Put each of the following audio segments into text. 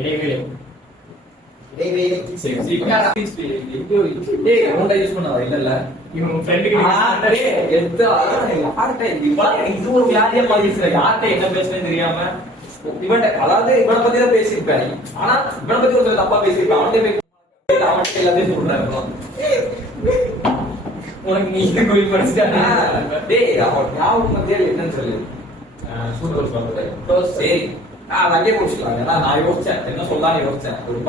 இடைவேளை. சரி டேய் அமௌண்ட் யூஸ் பண்ணவா இல்லல்ல இவன் ஃப்ரெண்டுக்கு எடுத்து யார்கிட்ட இது ஒரு வியாதியா பாதிச்சுல யார்கிட்ட என்ன பேசுறேன்னு தெரியாம இவன்ட்ட அதாவது இவனை பத்தி தான் பேசியிருப்பேன் ஆனா இவனை பத்தி ஒரு தப்பா பேசியிருப்பேன் அவன்கிட்ட எல்லாத்தையும் சொல்றாரு உனக்கு நீ கோயில் படிச்சுட்டா டேய் அவன் ஞாபகம் மத்தியா என்னன்னு சொல்லு சூப்பர் சொல்றது சரி அது அங்கே முடிச்சுக்கலாம் ஏன்னா நான் யோசிச்சேன் என்ன சொல்லலாம்னு யோசிச்சேன் ரொம்ப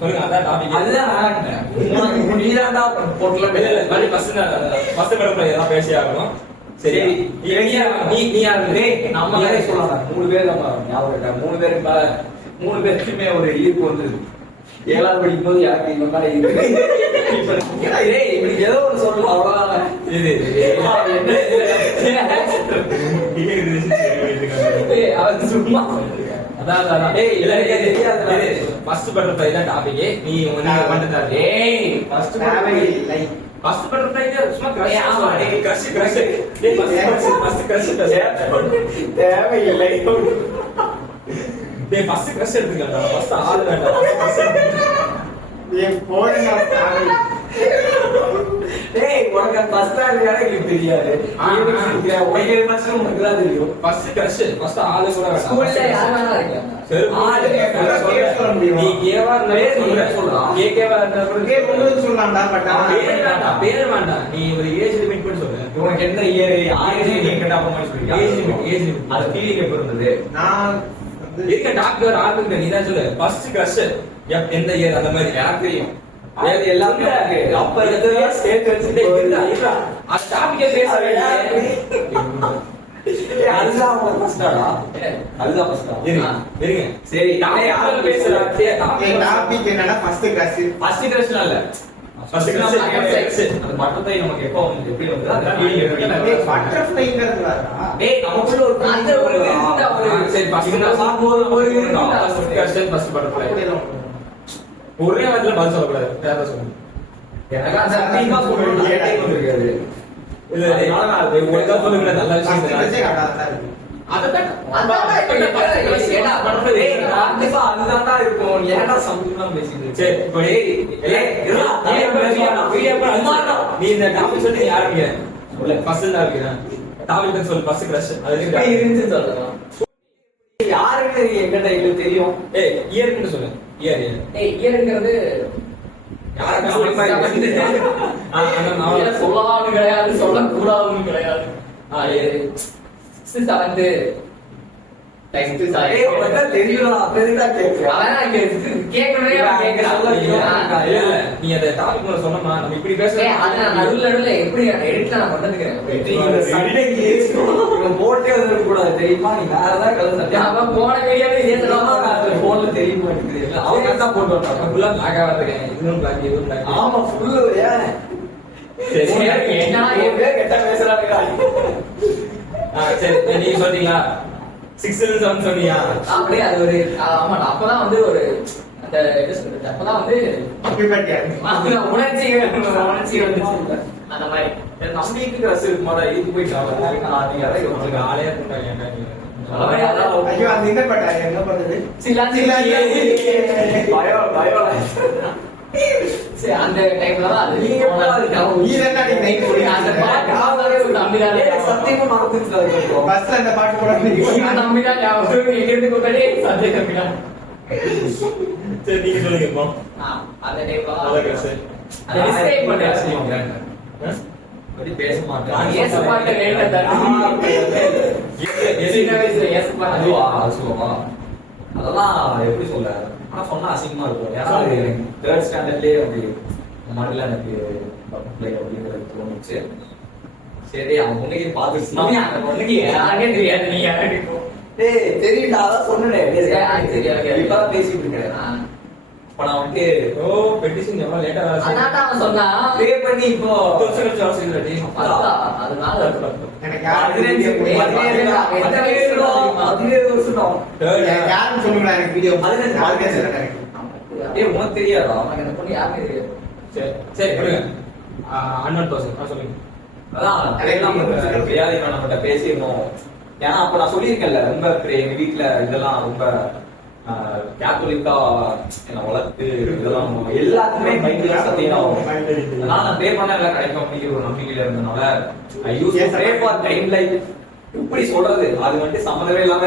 சொல்லுங்க அதான் டாபிக். அதுதான் நான் நீதான்டா போட்டல மணி ஃபர்ஸ்ட் மேடம் ஏதாவது பேசி ஆகணும். சரி நீ யாரு நம்ம யாரே சொல்லலாம் 3 பேர் நம்ம ஞாபகம் 3 பேருக்குமே ஒரு ஈர்ப்பு வந்தது 7வது படிக்கும் போது யாருக்கு இந்த மாதிரி இப்படி ஏதோ ஒரு சொல்லலாம் அவ்வளவுதான் சும்மா ஃபர்ஸ்ட் பட்டர்ஃப்ளை தான் டாபிக். நீ பண்றதா டேய் ஃபர்ஸ்ட் பட்டர்ஃப்ளை ஃபர்ஸ்ட் பட்டர்ஃப்ளை சும்மா கிரஷ் டேய் ஃபர்ஸ்ட் கிரஷ் தேவையில்லை டேய் ஃபர்ஸ்ட் கிரஷ் எடுத்துக்கடா ஃபர்ஸ்ட் ஆள் வேண்டாம் ஏய் போடுங்க சாமி டேய் உனக்கு ஃபர்ஸ்ட் ஆள் யாரே எனக்கு தெரியாது உனக்கு ஃபர்ஸ்ட் உனக்கு தான் தெரியும் ஃபர்ஸ்ட் கிரஷ் ஃபர்ஸ்ட் ஆளு கூட ஸ்கூல்ல யார் வேணா இருக்காங்க சரி ஆளு நீ கேவா சொல்லலாம் கேவா கே உங்களுக்கு சொல்லலாம்டா பட் பேர் வேண்டாம் நீ ஒரு ஏஜ் லிமிட் பண்ணி சொல்லு. உனக்கு என்ன இயர் ஆயிரம் நீ கேட்டா அப்பமா சொல்றீங்க ஏஜ் லிமிட் அது ஃபீலிங் எப்படி இருந்தது நான் இருக்க டாக்டர் ஆளுங்க நீ தான் சொல்லு ஃபர்ஸ்ட் கிரஷ் எந்த இயர் அந்த மாதிரி யாருக்கு தெரியும் அது எல்லாமே அப்ப இருந்தே ஸ்டேட் வச்சிட்டு அந்த டாபிக்கே பேசவே அதுதான் அவங்க ஃபர்ஸ்டாடா அதுதான் ஃபர்ஸ்டா இருங்க சரி நான் யார பேசுறா டாபிக் என்னன்னா ஃபர்ஸ்ட் கிரஷ் இல்ல ஃபர்ஸ்ட் கிளாஸ் அந்த பட்டர்ஃப்ளை நமக்கு எப்போ வந்து எப்படி வந்து அந்த ஃபீலிங் எப்படி பட்டர்ஃப்ளைங்கிறது வரா டேய் நமக்குள்ள ஒரு அந்த ஒரு சரி ஃபர்ஸ்ட் கிளாஸ் ஒரு ஃபர்ஸ்ட் கிளாஸ் ஃபர்ஸ்ட் பட்டர்ஃப்ளை ஒரே வாரத்துல பதில் சொல்லக்கூடாது வேற சொல்லுங்க எனக்கு அந்த சத்தியமா சொல்றேன் கேட்டே வந்திருக்காது இல்ல நான் ஒழுங்கா சொல்லுங்க நல்ல விஷயம் அதுதான்டா இருக்கும் ஏன்டா சம்பந்தம் பேசிட்டு சரி இப்போ நீ இந்த டாபிக் சொல்லி ஆரம்பிக்க சொல்ல ஃபர்ஸ்ட் ஆரம்பிக்கிறேன் டாபிக் சொல்லு ஃபர்ஸ்ட் கிரஷ் அது இருந்து சொல்லலாம் யாருக்கு எங்கிட்ட எங்களுக்கு தெரியும் இயர்னு சொல்லு இயர் இயர்ங்கிறது சொல்லலாம்னு கிடையாது சொல்லக்கூடாதுன்னு கிடையாது நீ அந்த டாபிக் சொன்னா நம்ம இப்படி பேசுறோம் நடுவுல எப்படி எடிட்ல நான் பண்ணுறேன் போட்டே வந்து கூடாது தெரியுமா நீ வேறதான் கலந்து போன வீடியோ போன்ல தெரிய மாட்டேங்குது அவங்க தான் போட்டு வந்தாங்க ஃபுல்லா பிளாக்கா இருக்கேன் இன்னும் பிளாக் இதுவும் பிளாக் ஆமா ஃபுல்லு என்ன கெட்ட பேசுறாங்க சரி நீங்க சொல்றீங்களா 6 7 சொன்னியா அப்படியே அது ஒரு ஆமா அப்பதான் வந்து ஒரு அந்த என்ன சொல்றது அப்பதான் வந்து உணர்ச்சி வந்துச்சு அந்த மாதிரி நம்பிக்கை ரசம் இருக்குமாடா இது போயிட்டு நீங்க அதை உங்களுக்கு ஆளையா இருந்தாங்க ஐயோ அது என்ன பட்டா என்ன பண்றது சரி அந்த டைம்ல தான் அது நீங்க அந்த பாட்டு சத்தியமா மறந்துச்சு பஸ்ல அந்த பாட்டு போட நம்பிதான் எங்கிருந்து கூட்டாடி சத்திய நம்பிதான் சரி நீங்க சொல்லுங்க இப்போ அந்த டைம்ல அழகா சரி அதை டிஸ்கிரைப் பண்றேன் அப்படி பேச மாட்டேன் நான் ஏச பாட்டு கேட்டதா சின்ன வயசுல ஏச பாட்டு அதெல்லாம் எப்படி சொல்ல ஆனா சொன்னா அசிங்கமா இருக்கும் ஏன்னா தேர்ட் ஸ்டாண்டர்ட்லயே அப்படி மாடல எனக்கு பட்டர்ஃப்ளை அப்படிங்கிறது தோணுச்சு சரி அவன் பொண்ணுக்கு பாத்துச்சுன்னா அந்த பொண்ணுக்கு யாருக்கே தெரியாது நீ யாரு தெரியும்டா அதான் சொன்னேன் தெரியாது இப்பதான் பேசிட்டு இருக்கேன் இப்ப நான் வந்து பெட்டிஷன் எவ்வளவு லேட்டா அவன் சொன்னா பே பண்ணி இப்போ அவசியம் இல்லை அதனால எனக்கு 17 வருஷம் யாருன்னு சொல்லுங்களா எனக்கு வீடியோ உனக்கு தெரியாதா அவனுக்கு அந்த பொண்ணு யாருமே தெரியாது சரி சரி கொடுங்க அண்ணன் சொல்லுங்க அதான் நம்மகிட்ட பேசிடணும் ஏன்னா அப்ப நான் சொல்லியிருக்கேன்ல ரொம்ப எங்க வீட்டுல இதெல்லாம் ரொம்ப கேத்தோலிக்கா என்ன வளர்த்து இதெல்லாம் எல்லாத்துக்குமே மைண்ட்ல சத்தியம் நான் ப்ரே பண்ண எல்லாம் கிடைக்கும் அப்படிங்கிற ஒரு நம்பிக்கையில இருந்தனால I use to pray for time like இப்படி சொல்றது அது வந்துட்டு சம்மந்தமே இல்லாம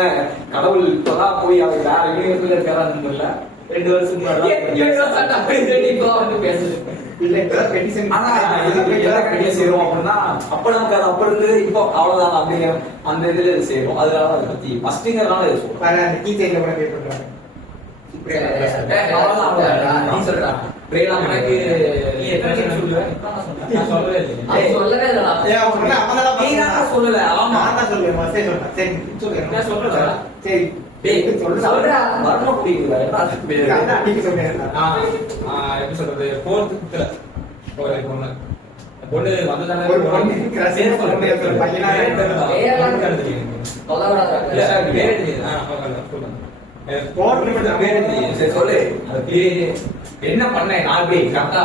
கடவுள் இப்பதான் போய் அவர் வேற யூனிவர்ஸ்ல இருக்காரான்னு தெரியல 2 வருஷத்துக்கு முன்னாடி பேசுது இல்ல இப்பதான் பெட்டிஷன் ஆனா கட்டிய செய்யறோம் அப்படின்னா அப்ப நமக்கு அது அப்ப இருந்து இப்போ அவ்வளவுதான் அப்படிங்கிற அந்த இதுல செய்யறோம் அதனால அதை பத்தி ஃபர்ஸ்ட்ங்கிறதுனால இது சொல்றோம் வேற அந்த கீ சைட்ல கூட பே பண்றாங்க நீ சொல்றா பிரேலாம் எனக்கு நீ எத்தனை டைம் சொல்லுவ நான் சொல்லவே இல்லை சொல்லவே இல்லை ஏன் அவன் சொன்னா அவனால நீ தான் சொல்லல ஆமா நான் தான் சொல்லுவேன் மஸ்தே சொன்னேன் சரி சொல்லுங்க நான் சொல்றேன் சரி டேய் சொல்றா வரணும் புரியுது என்ன அதுக்கு பேரு அதான் அன்னைக்கு சொன்னேன் எப்படி சொல்றது போறதுக்கு ஒரு பொண்ணு வந்ததானே ஒரு பொண்ணு கிராஸ் பண்ண முடியாது பையனா சொல்லு என்ன பண்ண நான் கரெக்டா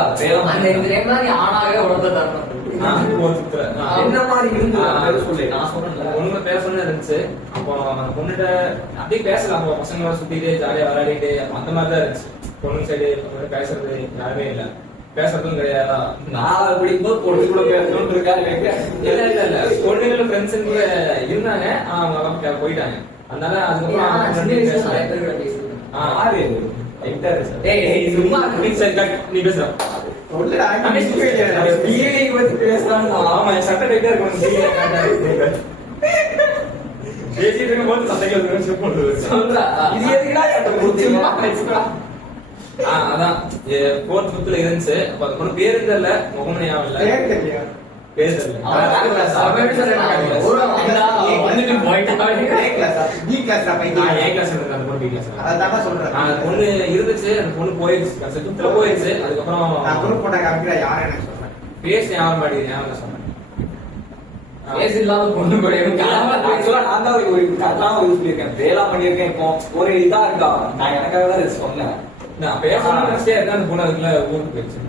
என்ன மாதிரி இருந்து சொல்லு நான் சொல்றேன் பொண்ணு பேசணும்னு இருந்துச்சு. அப்போ அந்த பொண்ணுகிட்ட அப்படியே பேசலாம், அவங்க பசங்களோட சுத்திட்டு ஜாலியா விளையாடிட்டு அந்த மாதிரிதான் இருந்துச்சு. பொண்ணு சைடு பேசுறது யாருமே இல்லை, பேசுறதும் கிடையாதா. நான் படிக்கும்போது பொண்ணு கூட பேசணும்னு இருக்காரு. இல்ல இல்ல இல்ல பொண்ணுங்கள ஃப்ரெண்ட்ஸ் கூட இருந்தாங்க, அவங்க எல்லாம் போயிட்டாங்க. அதனால அதுக்கப்புறம் நீ பேசுற ஆமா சட்ட டைட்டா இருக்கும் பேசிட்டு இருக்கும்போது சட்டைகள் அதான் 4th 5th இருந்துச்சு. அப்ப அந்த பொண்ணு பேரு தெரியல, முகமனி ஆகல, பேரு தெரியல. பொண்ணு இருந்துச்சு, அந்த பொண்ணு போயிருச்சு, 5th போயிருச்சு. அதுக்கப்புறம் பேச யாரும் மாட்டேங்குது, ஞாபகம் சொன்னேன். பேச இல்லாம பொண்ணு நான் தான் ஒரு கரெக்டான யூஸ் பண்ணிருக்கேன், வேளா பண்ணிருக்கேன். இப்போ ஒரு இதா இருக்கா, நான் எனக்காக தான் சொன்னேன். நான் பேசணும் நினைச்சே இருக்கேன். அந்த பொண்ணு அதுக்குள்ள ஊருக்கு போயிடுச்சு.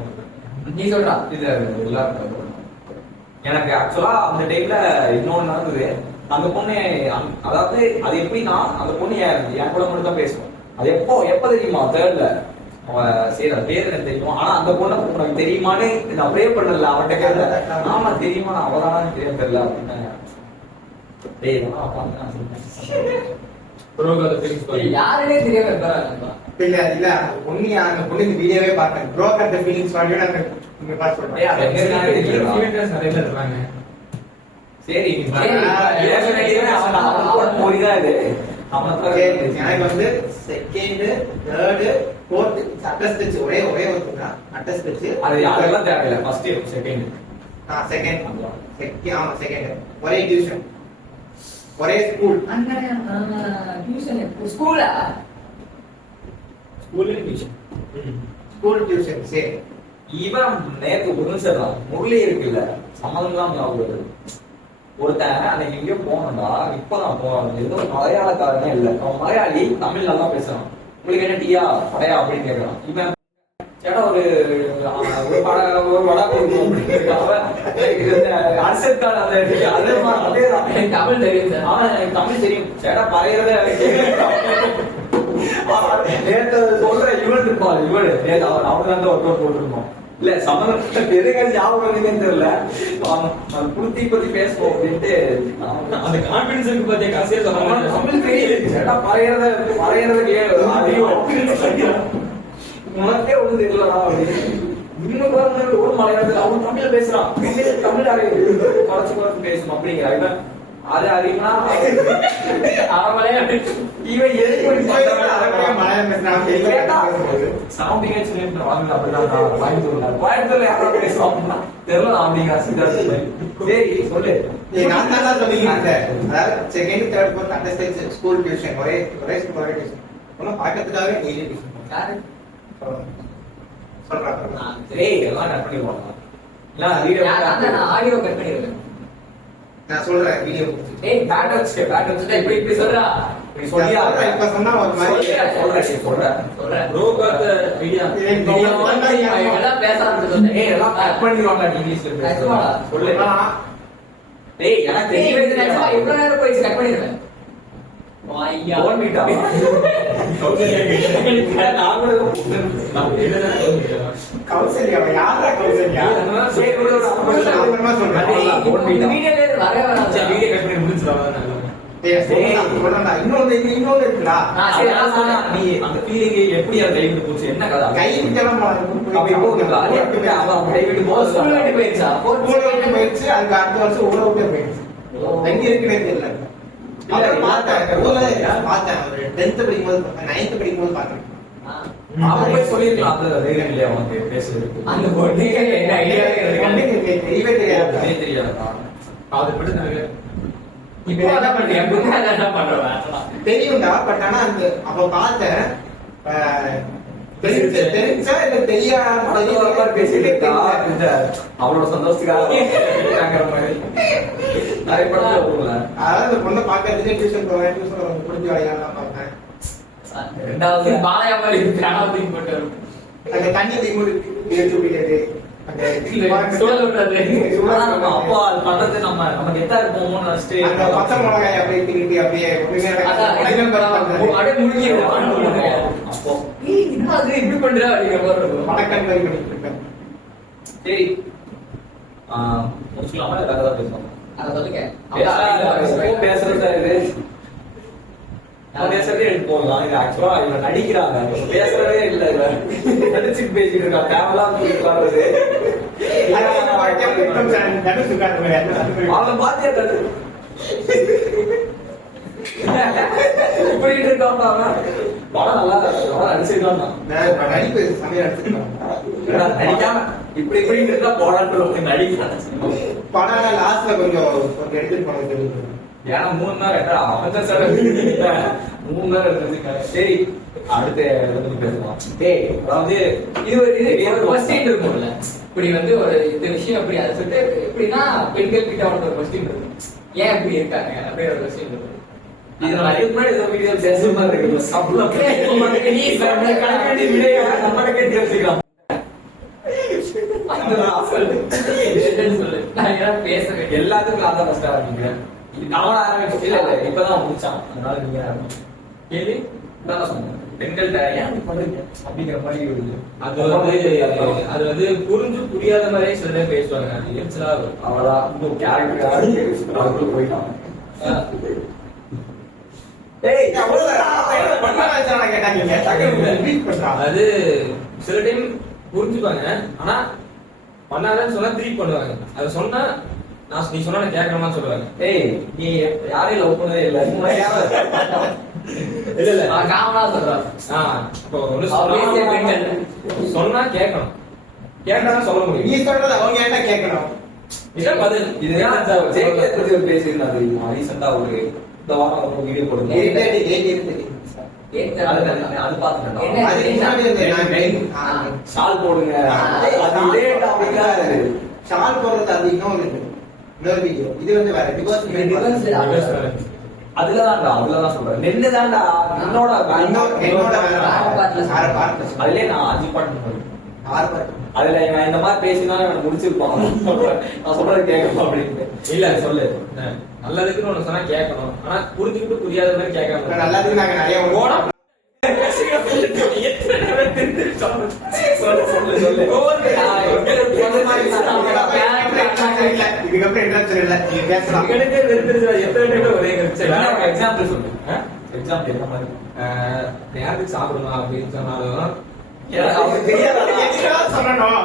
நீ சொல்றா இது எல்லாருக்கும் எனக்கு ஆக்சுவலா அந்த டைம்ல இன்னொன்னு நடந்தது. அந்த பொண்ணு அதாவது அது எப்படின்னா அந்த பொண்ணு என் கூட மட்டும் தான் பேசுவோம். அது எப்ப தெரியுமா, 3rd அவ செய்யற பேரு எனக்கு தெரியும். ஆனா அந்த பொண்ணை உனக்கு தெரியுமான்னு நான் ப்ரே பண்ணல, அவன்கிட்ட கேட்கல. ஆமா தெரியுமா, நான் அவதானு தெரியல அப்படின்னு. யாருனே தெரியாம இல்ல இல்ல பொண்ணு அந்த பொண்ணு இந்த வீடியோவே பார்த்தேன். ப்ரோக்கர் தி ஃபீலிங்ஸ் வாடியோட அந்த பாத்து சொல்றேன். சரி எனக்கு வந்து 2nd 3rd 4th அட்டஸ்ட் ஒரே ஒருத்தங்க அட்டஸ்ட் அது யாரெல்லாம் தேவையில்ல. ஃபர்ஸ்ட் செகண்ட் செகண்ட் ஒரே டியூஷன் ஒரே ஸ்கூல் ஸ்கூல் டியூஷன் சரி. இவன் நேற்று புரிஞ்சிடறான். முரளி இருக்குல்ல, சம்மந்தம் தான் ஞாபகம். ஒருத்தன் அன்னைக்கு எங்கேயோ போனோம்டா, இப்பதான் போறான். எந்த ஒரு மலையாளக்காரனே இல்ல, அவன் மலையாளி, தமிழ் நல்லா பேசுறான். உங்களுக்கு என்ன டீயா படையா அப்படின்னு கேட்கறான். இவன் சேட்டா ஒரு வடா கொடுக்கணும் அப்படின்னு தமிழ் தெரியும். ஆனா எனக்கு தமிழ் தெரியும். சேட்டா பழையத சொல்ற இவன் இருப்பாள். இவன் அவன் ஒர்க் அவுட் போட்டுருக்கோம். இல்ல சம்மந்தம் எதுங்க ஞாபகம் தெரியல. புத்தி பத்தி பேசுவோம் அப்படின்ட்டு அந்த கான்பிடன்ஸ் பத்திய கடைசியா தமிழ் தெரியல. உனக்கே ஒண்ணு தெரியலடா அப்படின்னு. இன்னும் ஒரு மலையாளத்தில் அவன் தமிழ்ல பேசுறான். தமிழ் குறைச்சு பேசணும் அப்படிங்கிற அது அறிவுனா இவன் கோயம்புத்தூர்ல யாராவது பேசுவாங்க தெரியல அப்படிங்கிற சரி சொல்லு. நான் தான் சொல்லிங்க. அதாவது 2nd 3rd 4th understand school tuition ஒரே ஸ்கூல் ஒரே டியூஷன் ஒன்னும் பார்க்கறதுக்காகவே டெய்லி டியூஷன் சொல்றாங்க. சரி எல்லாம் கட் பண்ணிடுவாங்க. ஆடியோ கட் பண்ணிடுவேன். நான் சொல்றேன் வீடியோ. பேட் வச்சுட்டு இப்படி சொல்றா. நீ சொல்லியா இப்ப சொன்னா ஒரு மாதிரி சொல்றேன் ப்ரோ காத்த வீடியோ எல்லாம் பேச ஆரம்பிச்சது. எல்லாம் கட் பண்ணிடுவாங்க. இங்கிலீஷ்ல பேசுவா சொல்லு. டேய் எனக்கு தெரியவே தெரியாது எவ்வளவு நேரம் போயிடுச்சு கட் பண்ணிடுறேன் ஐயா ஓடிட்டா நான் கூட நான் கௌசல்யா யாரா கௌசல்யா சரி ஒரு அப்புறமா சொல்றேன் இந்த வீடியோல வரவே வராது வீடியோ கட் பண்ணி முடிச்சிடலாம் இன்னொன்னு இருக்குடா சரி, நான் சொன்னேன். நீ அந்த ஃபீலிங் எப்படி அது கைவிட்டு போச்சு என்ன கதை கைவிட்டெல்லாம் அப்படி போகுதுங்களா அவன் கைவிட்டு ஸ்கூல் போகுது விட்டு போயிடுச்சா போயிடுச்சு அதுக்கு அடுத்த வருஷம் ஊரை விட்டே போயிடுச்சு எங்க இருக்குன்னே தெரியல அப்புறம் பார்த்தேன் ஊர்ல பார்த்தேன் ஒரு 10th படிக்கும்போது 9th படிக்கும்போது பார்த்தேன் அவன் போய் சொல்லிருக்கலாம் அந்த தைரியம் இல்லையா அவனுக்கு பேசுறதுக்கு அந்த பொண்ணுக்கு என்ன ஐடியாவே இருக்கு எனக்கு தெரியவே தெரியாது அதே தெரியாதா அது படுத்து இப்போ என்ன பண்றீங்க என்ன பண்றேன் தெரியும்டா பட் ஆனா அந்த அப்ப பார்த்தேன் தெரிஞ்சா இல்ல தெரியாத பேசிட்டு அவளோட சந்தோஷத்துக்காக நிறைய படத்துல போகல அதாவது அந்த பொண்ணை பார்க்கறதுக்கு டியூஷன் போவேன் டியூஷன் புரிஞ்சு வரையாலாம் பார்த்தேன் ரெண்டாவது பாலையா மாதிரி பிராணாவதி போட்டு அந்த தண்ணி தீமுடி எடுத்து விடுறது அந்த சுழல் விடுறது. ஆனா நம்ம அப்பா அது பண்றது நம்ம கெத்தா இருப்போமோன்னு நினைச்சிட்டு அந்த பச்சை மிளகாய் அப்படியே திருப்பி அப்படியே அதான் அப்படியே முழுங்கி அப்போ என்ன அது இப்படி பண்ற அப்படிங்கிற மாதிரி இருக்கும் வடக்கன் மாதிரி பண்ணிட்டு இருக்கேன் சரி முடிச்சுக்கலாமா இல்ல கதை தான் பேசலாம் அத சொல்லுங்க பேசுறது பேசுறதே எடுத்து போடலாம் இது ஆக்சுவலா இவங்க நடிக்கிறாங்க பேசுறதே இல்ல இவ நடிச்சுட்டு பேசிட்டு இருக்கா தேவலாம் வர்றது அவளை பாத்தியா தடு இப்படி இருக்கான் அவன் படம் நல்லா நடிச்சிருக்கான் நடிப்பு சமையல் எடுத்துக்கலாம் நடிக்காம இப்படி இருக்கா போடாட்டு நடிக்கிறான் படம் லாஸ்ட்ல கொஞ்சம் எடுத்துட்டு போனது தெரியும் ஏன்னா 3 நாள் அவன் சார் 3 நாள் எடுத்துருக்காங்க சரி அடுத்து வந்து பேசலாம் டேய் அதாவது இது ஒரு கொஸ்டின் இருக்கும்ல இப்படி வந்து ஒரு இந்த விஷயம் அப்படி அதை சொல்லிட்டு எப்படின்னா பெண்கள் கிட்ட ஒரு கொஸ்டின் இருக்கும் ஏன் இப்படி இருக்காங்க அப்படி ஒரு கொஸ்டின் இருக்கும் இது நான் இதுக்கு முன்னாடி ஏதோ வீடியோ பேசுற மாதிரி இருக்கு சப்ளம் நீ சொன்ன கணக்கு வேண்டிய விடையா நம்மகிட்ட கேட்டு வச்சுக்கலாம் சொல்லு நான் ஏன் பேசுறேன் எல்லாத்துக்கும் நான் தான் ஃபர்ஸ்ட் ஆரம்பிக்கிறேன் அவன ஆரம்பிச்சு இல்ல இப்பதான் முடிச்சான் அதனால நீங்க ஆரம்பிச்சு கேள்வி நான் சொன்னேன் பெண்கள்ட்ட ஏன் பண்றீங்க அப்படிங்கிற மாதிரி அது வந்து புரிஞ்சு புரியாத மாதிரியே சில நேரம் பேசுவாங்க அது எரிச்சலா இருக்கும் அவதான் கேரக்டர் போயிட்டான் அது சில டைம் புரிஞ்சுப்பாங்க ஆனா பண்ணாதன்னு சொன்னா திருப்பி பண்ணுவாங்க அது சொன்னா நீ சொன்னா கேட்கணுமான்னு சொல்லுவாங்க ஏய் நீ யாரையும் லவ் பண்ணதே இல்ல இல்ல இல்ல நான் காமனா சொல்றேன் இப்போ ஒண்ணு சொன்னா கேட்கணும் கேட்டாதான் சொல்ல முடியும் நீ சொல்றது அவங்க ஏன்டா கேட்கணும் இதான் பதில் இது ஜெயிக்கலை பத்தி ஒரு பேசியிருந்தா தெரியுமா ரீசெண்டா ஒரு இந்த வாரம் ஒரு வீடியோ போடுங்க அது பாத்துட்டேன் அதுக்கு முன்னாடி ஷால் போடுங்க அது இதே டாபிக்கா ஷால் போடுறது அது இன்னொரு வீடியோ இது வந்து வேற அதுலதான் சொல்றேன் நெல்லுதான்டா என்னோட அதுலயே நான் 5 பாட்டு அதுல நான் இந்த மாதிரி பேசினா எனக்கு முடிச்சிருப்பான் நான் சொல்றது கேட்கணும் அப்படின்னு இல்ல சொல்லு நல்லதுக்குன்னு ஒண்ணு சொன்னா கேட்கணும் ஆனா புரிஞ்சுக்கிட்டு புரியாத மாதிரி கேட்காம நல்லதுக்கு நாங்க நிறைய போனா இதுக்கப்புறம் என்ன தெரியல நீங்க பேசலாம் எக்ஸாம்பிள் சொல்லு எக்ஸாம்பிள் என்ன மாதிரி நேரத்துக்கு சாப்பிடணும் அப்படின்னு சொன்னாலும் அவருக்கு தெரியாத சொல்லணும்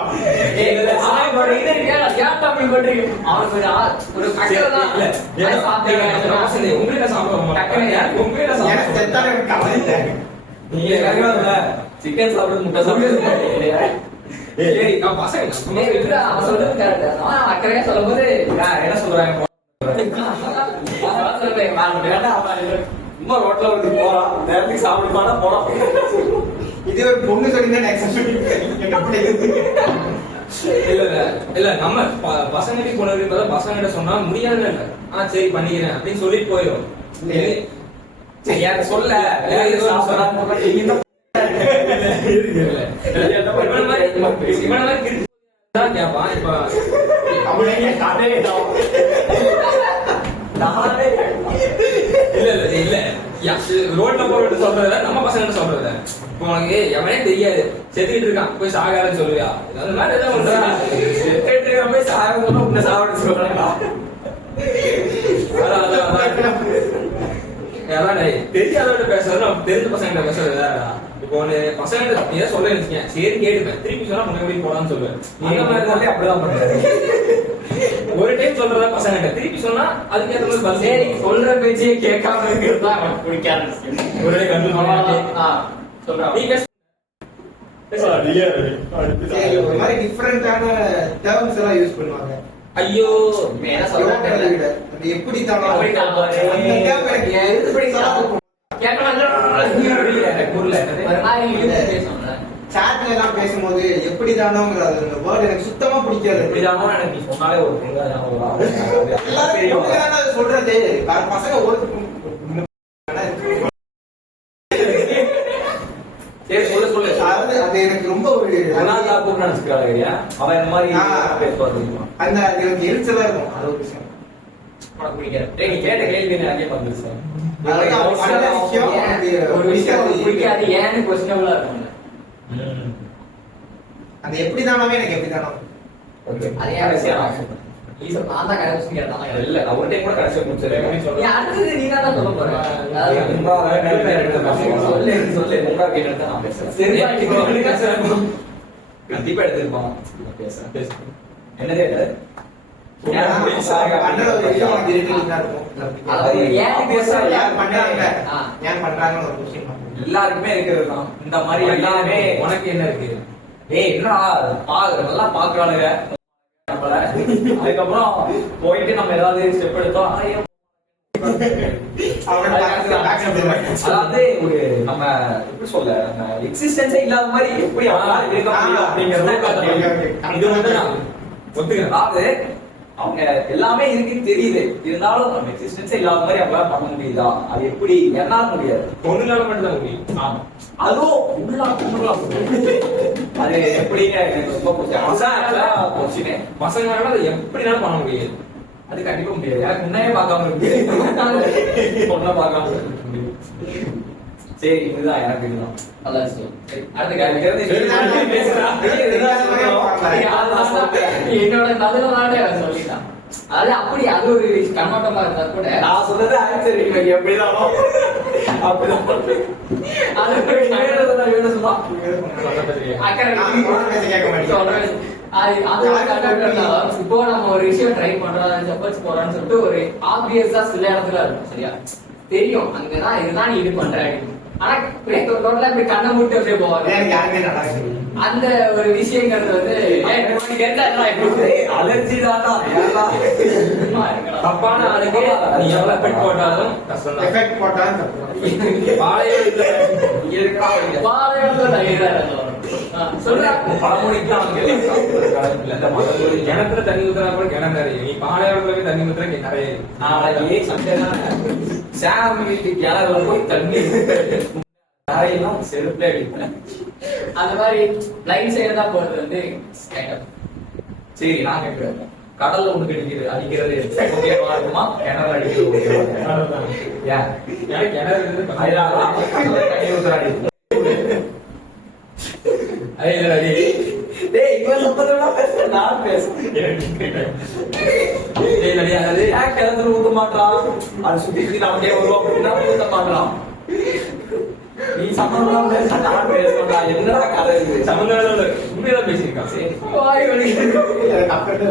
எனக்கு செத்தாலும் எனக்கு கவலை இல்லை நீங்க சிக்கன் சாப்பிடுறது முட்டை சாப்பிடுறது நான் பசங்க சொல்லும் போது என்ன சொல்றாங்க சும்மா ரோட்ல வந்து போறான் நேரத்துக்கு சாப்பிடுமானா போறான் இது ஒரு பொண்ணு சொல்லி என்ன பண்ணிருக்கு இல்ல இல்ல இல்ல நம்ம பசங்க போனது பசங்கிட்ட சொன்னா முடியாது இல்ல சரி பண்ணிக்கிறேன் அப்படின்னு சொல்லிட்டு போயிடும் சொல்ல கேப்பான் இப்ப அவனே நானே இல்ல ரோட்ல போட்டு சொல்றத நம்ம பசங்க சொல்றத இப்போ உனக்கு எவனே தெரியாது செத்துக்கிட்டு இருக்கான் போய் சாகாரன்னு சொல்லுவியா அந்த மாதிரி எதாவது பண்றா செத்துக்கிட்டு இருக்கான் போய் சாக உன்னை சாப்பிட சொல்றாங்களா தெரியாதோட பேசுறது நம்ம தெரிஞ்ச பசங்க பேசுறது வேறடா. இப்போ ஒண்ணு பசங்க நீ ஏதாவது சொல்ல இருந்துச்சீங்க சரி கேட்டுப்பேன் திருப்பி சொன்னா முன்னாடி போலான்னு சொல்லுவேன். அந்த மாதிரி அப்படிதான் பண்றாரு. ஒரு டைம் சொல்றதா பசங்க திருப்பி சொன்னா அதுக்கு ஏற்ற மாதிரி பஸ் சரி சொல்ற பேச்சையே கேட்காம இருக்கிறது தான் அவனுக்கு பிடிக்காது. ஒரே கண்டு சொல்றான் நீ பேச சரி, ஒரு மாதிரி டிஃபரெண்டான டேர்ம்ஸ் எல்லாம் யூஸ் பண்ணுவாங்க. ஐயோ என்ன சொல்றாங்க அந்த எப்படி தானோ எப்படி தானோ, அந்த term எனக்கு எப்படி தானோ சாட்ல எல்லாம் பேசும்போது எப்படி தானோங்கிற அந்த வேர்ட் எனக்கு சுத்தமா பிடிக்காது. இப்படிதானோ எனக்கு நீ சொன்னாலே ஒரு பொங்கல் ஞாபகம் வரும். எல்லாரும் தெரியும். எப்படிதானோ அது சொல்றது பசங்க ஒரு சரி சொல்லு சொல்லு. அதாவது அது எனக்கு ரொம்ப ஒரு அனாதா கூப்பிட்டு நினைச்சுக்கிறாங்க. அவன் இந்த மாதிரி பேசுவார் தெரியுமா? அந்த அது எனக்கு எரிச்சலா இருக்கும். அது ஒரு விஷயம் உனக்கு பிடிக்காது. டேய், நீ கேட்ட கேள்வி நிறைய வந்துருச்சு. அதாவது அவன் பண்ண விஷயம் எனக்கு ஒரு விஷயம் உனக்கு பிடிக்காது ஏன்னு கொஸ்டினபிளா இருக்கும். அது எப்படி தானோவே எனக்கு எப்படி தானோ ஓகே. அது ஏன் கடைசியா விஷயம்? நான் சொல்றேன். நீ சொல்ல நான் தான் கரெக்ட் கேட்டா இல்ல, நான் ஒரு டைம் கூட கடைசியா முடிச்சிருக்கேன். நீ அடுத்தது நீ தான் சொல்ல போற. அதாவது சொல்லு சொல்லு. உங்களா கேட்டு நான் பேசுறேன். சரி, இப்போ நீ பேசுற. கண்டிப்பா எடுத்துருப்பான். பேசுறேன் பேசுறேன். என்னது இது? பண்ண ஒரு விஷயம் எனக்கு irritating ஆ இருக்கும். அதாவது ஏன் பேசுற ஏன் பண்றாங்க ஆ. ஏன் பண்றாங்கன்னு ஒரு விஷயம் எல்லாருக்குமே இருக்கிறது தான். இந்த மாதிரி எல்லாமே உனக்கு என்ன இருக்கு ஏய் என்னடா நல்லா பாக்குறானுங்க நம்மள. அதுக்கப்புறம் போயிட்டு நம்ம ஏதாவது ஸ்டெப் எடுத்தோம். அதாவது ஒரு நம்ம எப்படி சொல்ல நம்ம எக்ஸிஸ்டன்ஸே இல்லாத மாதிரி எப்படி அவங்களால இருக்க முடியும் அப்படிங்கறது இது மட்டும் நான் ஒத்துக்கிறேன். அதாவது அவங்க எல்லாமே இருக்குன்னு தெரியுது, இருந்தாலும் நம்ம எக்ஸிஸ்டன்ஸே இல்லாத மாதிரி அவங்களால பண்ண முடியுதா? அது எப்படி? என்னால முடியாது. பொண்ணுனால மட்டும் தான் முடியும். ஆமா, அதுவும் உள்ளா அது எப்படின்னு எனக்கு ரொம்ப கொஸ்டின். பசங்களால அதை எப்படினாலும் பண்ண முடியாது. அது கண்டிப்பா முடியாது. எனக்கு முன்னே பார்க்காம இருக்கு, பொண்ணை பார்க்காம இருக்க முடியும். சரி, இதுதான் எனக்கு இதுதான். நல்லா விஷயம். அடுத்த கேள்வி என்னோட பதிலாக சொல்லிட்டான். அது அப்படி அது ஒரு கண்ணோட்டமா இருந்தா கூட நான் சொல்றது ஆன்சர் நீங்க எப்படிதான் அப்படிதான் இப்போ நம்ம ஒரு விஷயம் ட்ரை பண்றோம் எஃபர்ட்ஸ் போறோம்னு சொல்லிட்டு ஒரு ஆப்வியஸா சில இடத்துல இருக்கும். சரியா தெரியும் அங்கதான் இதுதான் நீ இது பண்ற அப்படின்னு. ஆனா டோட்டலா இப்படி கண்ணை மூட்டு அப்படியே போவாங்க. யாருமே நல்லா இருக்கு. அந்த ஒரு விஷயங்கிறது வந்து அலர்ஜி தானா? தப்பான ஆளுக்கு நீ எவ்வளவு எஃபெக்ட் போட்டாலும் கஷ்டம் தான். எஃபெக்ட் போட்டாலும் தப்பு. கிணத்துல தண்ணி ஊத்துறா கூட கிணறு நிறைய. நீ பாலைவனத்துல போய் தண்ணி ஊத்துற நிறைய. நாளைக்கு சண்டை சாம் வீட்டுக்கு கிணறுல போய் தண்ணி நிறையெல்லாம் செருப்புல அடிப்பேன். அந்த மாதிரி லைன் சைடு தான் போறது வந்து சரி, நான் கேட்கிறேன், கடல்ல ஒண்ணு அடிக்கிறது ஓகேவா இருக்குமா? கிணறு அடிக்கிறது ஓகேவா? ஏன் எனக்கு கிணறு இருந்து தண்ணி ஊத்துறாடி. அதே இல்ல டேய், இவன் சொல்றதெல்லாம் பேசுறேன், நான் பேசுறேன். அது ஏன் கிணத்துல ஊத்த மாட்டான்? அது சுத்தி நமக்கே வருவோம் அப்படின்னா ஊத்த மாட்டான். நீ சம்பந்தம் பேச, நான் பேசுறா. என்னடா கதை இது? சமந்தான உண்மையதான் பேசியிருக்கான். சரி, வாய் வலி. தப்பு